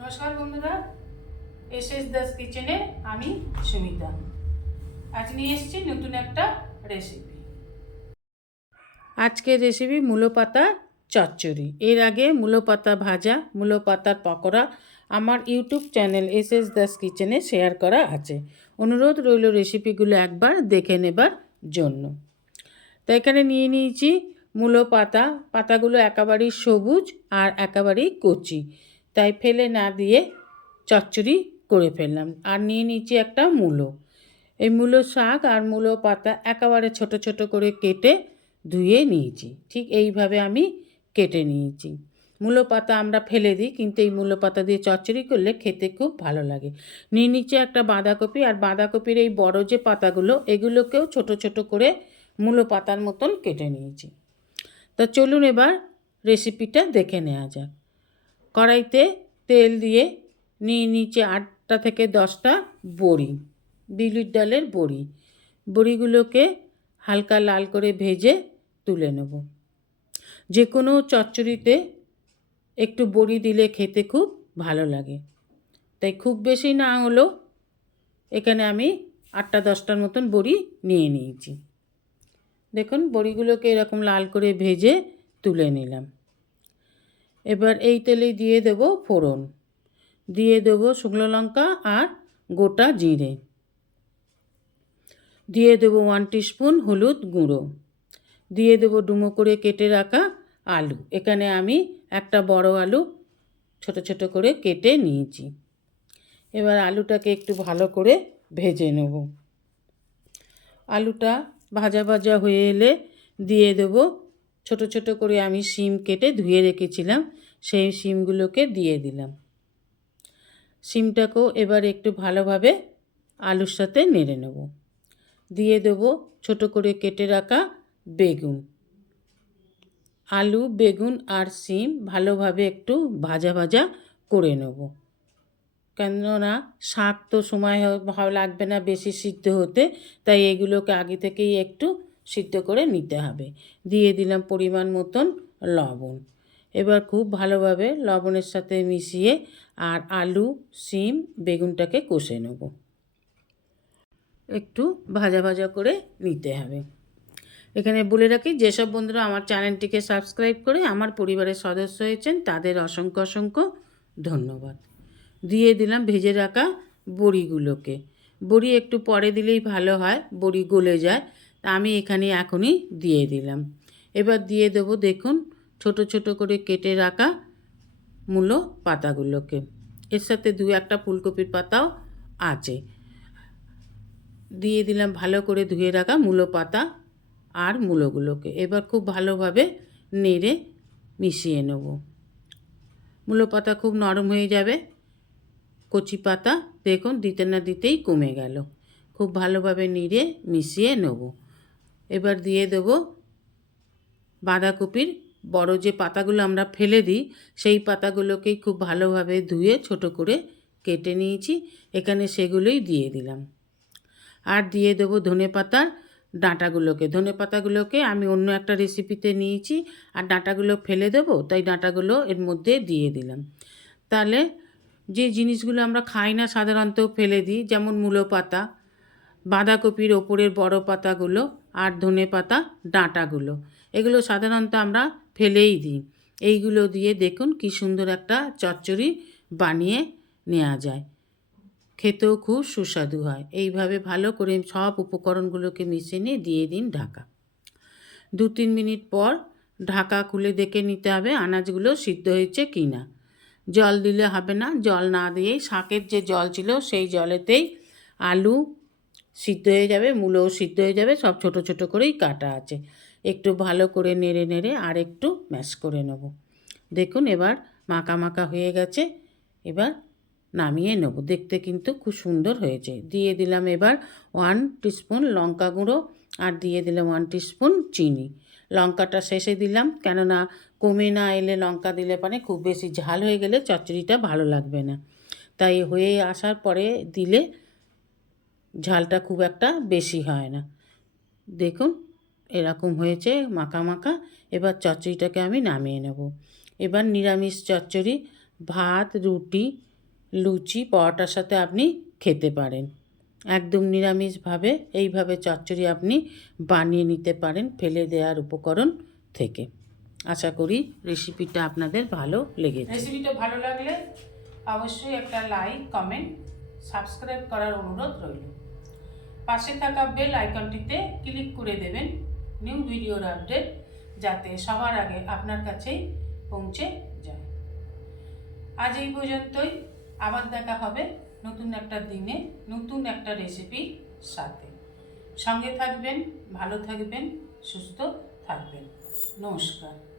নমস্কার বন্ধুরা S S Das কিচেনে আমি সুমিতা। আজ নিয়ে এসেছি নতুন একটা রেসিপি আজকের রেসিপি মূলো পাতা চচ্চড়ি। এর আগে মূলো পাতা ভাজা, মূলো পাতার পকোড়া আমার YouTube channel S S Das কিচেনে শেয়ার করা আছে। অনুরোধ রইল রেসিপিগুলো একবার দেখে নেবার জন্য। তো এখানে নিয়ে নিয়েছি মূলো পাতা। পাতাগুলো একেবারেই সবুজ আর একেবারেই কচি। তাই ফেলে না দিয়ে চচ্চড়ি করে ফেললাম। আর নিয়ে নিয়েছি একটা মূলো। এই মূলো শাক আর মূলো পাতা একেবারে ছোট ছোট করে কেটে ধুয়ে নিয়েছি। ঠিক এইভাবে আমি কেটে নিয়েছি। মূলো পাতা আমরা ফেলে দিই, কিন্তু এই মূলো পাতা দিয়ে চচ্চড়ি করলে খেতে খুব ভালো লাগে। নিয়ে নিচে একটা বাঁধাকপি, আর বাঁধাকপির এই বড় যে পাতাগুলো, এগুলোকেও ছোট ছোট করে মূলো পাতার মতন কেটে নিয়েছি। তো চলুন এবার রেসিপিটা দেখে নেওয়া যাক। কড়াইতে তেল দিয়ে নিয়ে নিচে আটটা থেকে দশটা বড়ি বিউলির ডালের বড়ি। বড়িগুলোকে হালকা লাল করে ভেজে তুলে নেব। যে কোনো চচ্চড়িতে একটু বড়ি দিলে খেতে খুব ভালো লাগে। তাই খুব বেশি না হলেও এখানে আমি আটটা দশটার মতন বড়ি নিয়ে নিয়েছি। দেখুন, বড়িগুলোকে এরকম লাল করে ভেজে তুলে নিলাম। এবার এই তেলেই দিয়ে দেব ফোড়ন। দিয়ে দেবো শুকনো লঙ্কা আর গোটা জিরে। দিয়ে দেবো ওয়ান স্পুন হলুদ গুঁড়ো। দিয়ে দেবো ডুমো করে কেটে রাখা আলু। এখানে আমি একটা বড় আলু ছোট ছোট করে কেটে নিয়েছি। এবার আলুটাকে একটু ভালো করে ভেজে নেব। আলুটা ভাজা ভাজা হয়ে এলে দিয়ে দেবো ছোট ছোট করে আমি শিম কেটে ধুয়ে রেখেছিলাম, সেই শিমগুলোকে দিয়ে দিলাম। শিমটাকেও এবার একটু ভালোভাবে আলুর সাথে নেড়ে নেব। দিয়ে দেবো ছোট করে কেটে রাখা বেগুন। আলু, বেগুন আর শিম ভালোভাবে একটু ভাজা ভাজা করে নেব। কেননা শাক তো সময় লাগবে না বেশি সিদ্ধ হতে, তাই এগুলোকে আগে থেকেই একটু সিদ্ধ করে নিতে হবে। দিয়ে দিলাম পরিমাণ মতন লবণ। এবার খুব ভালোভাবে লবণের সাথে মিশিয়ে আর আলু, সিম, বেগুনটাকে কষে নেব। একটু ভাজা ভাজা করে নিতে হবে। এখানে বলে রাখি, যেসব বন্ধুরা আমার চ্যানেলটিকে সাবস্ক্রাইব করে আমার পরিবারের সদস্য হয়েছেন, তাদের অসংখ্য অসংখ্য ধন্যবাদ। দিয়ে দিলাম ভেজে রাখা বড়িগুলোকে। বড়ি একটু পরে দিলেই ভালো হয়, বড়ি গলে যায়। তা আমি এখানে এখনই দিয়ে দিলাম। এবার দিয়ে দেবো দেখুন, ছোট ছোট করে কেটে রাখা মূলো পাতাগুলোকে। এর সাথে দু একটা ফুলকপির পাতাও আছে। দিয়ে দিলাম ভালো করে ধুয়ে রাখা মূলো পাতা আর মূলোগুলোকে। এবার খুব ভালোভাবে নেড়ে মিশিয়ে নেব। মূলো পাতা খুব নরম হয়ে যাবে। কচি পাতা দেখুন দিতে না দিতেই কমে গেল। খুব ভালোভাবে নেড়ে মিশিয়ে নেব। এবার দিয়ে দেব বাঁধাকপির। বড় যে পাতাগুলো আমরা ফেলে দিই, সেই পাতাগুলোকেই খুব ভালোভাবে ধুয়ে ছোট করে কেটে নিয়েছি। এখানে সেগুলোই দিয়ে দিলাম। আর দিয়ে দেবো ধনে পাতার ডাঁটাগুলোকে। ধনে পাতাগুলোকে আমি অন্য একটা রেসিপিতে নিয়েছি আর ডাঁটাগুলো ফেলে দেবো, তাই ডাঁটাগুলো এর মধ্যে দিয়ে দিলাম। তাহলে যে জিনিসগুলো আমরা খাই না সাধারণত ফেলে দিই, যেমন মূলো পাতা, বাঁধাকপির ওপরের বড় পাতাগুলো আর ধনে পাতা, ডাঁটাগুলো। এগুলো সাধারণত আমরা ফেলেই দিই। এইগুলো দিয়ে দেখুন কি সুন্দর একটা চচ্চড়ি বানিয়ে নেওয়া যায়। খেতেও খুব সুস্বাদু হয়। এইভাবে ভালো করে সব উপকরণগুলোকে মিশিয়ে নিয়ে দিয়ে দিন ঢাকা। দু তিন মিনিট পর ঢাকা খুলে দেখে নিতে হবে আনাজগুলো সিদ্ধ হয়েছে কি না। জল দিলে হবে না। জল না দিয়েই শাকের যে জল ছিল সেই জলেতেই আলু সিদ্ধ হয়ে যাবে, মূলও সিদ্ধ হয়ে যাবে, সব ছোট ছোট করেই কাটা আছে। একটু ভালো করে নেড়ে নেড়ে আর একটু ম্যাশ করে নেব। দেখুন এবার মাখা মাখা হয়ে গেছে, এবার নামিয়ে নেব। দেখতে কিন্তু খুব সুন্দর হয়েছে। দিয়ে দিলাম এবার ওয়ান টিস্পুন লঙ্কা গুঁড়ো আর দিয়ে দিলাম ওয়ান টিস্পুন চিনি। লঙ্কাটা শেষে দিলাম, কেননা কমে না এলে লঙ্কা দিলে পরে খুব বেশি ঝাল হয়ে গেলে চচ্চড়িটা ভালো লাগবে না। তাই হয়ে আসার পরে দিলে ঝালটা খুব একটা বেশি হয় না। দেখুন, এরকম হয়েছে, মাখা মাখা। এবার চচ্চড়িটাকে আমি নামিয়ে নেব। এবার নিরামিষ চচ্চড়ি, ভাত, রুটি, লুচি, পরোটার সাথে আপনি খেতে পারেন। একদম নিরামিষভাবে এইভাবে চচ্চড়ি আপনি বানিয়ে নিতে পারেন ফেলে দেওয়ার উপকরণ থেকে। আশা করি রেসিপিটা আপনাদের ভালো লেগেছে। রেসিপিটা ভালো লাগলে অবশ্যই একটা লাইক, কমেন্ট, সাবস্ক্রাইব করার অনুরোধ রইল। পাশে থাকা বেল আইকনটিতে ক্লিক করে দেবেন নিউ ভিডিওর আপডেট যাতে সবার আগে আপনার কাছেই পৌঁছে যায়। আজ এই পর্যন্তই। আবার দেখা হবে নতুন একটা দিনে, নতুন একটা রেসিপির সাথে। সঙ্গে থাকবেন, ভালো থাকবেন, সুস্থ থাকবেন। নমস্কার।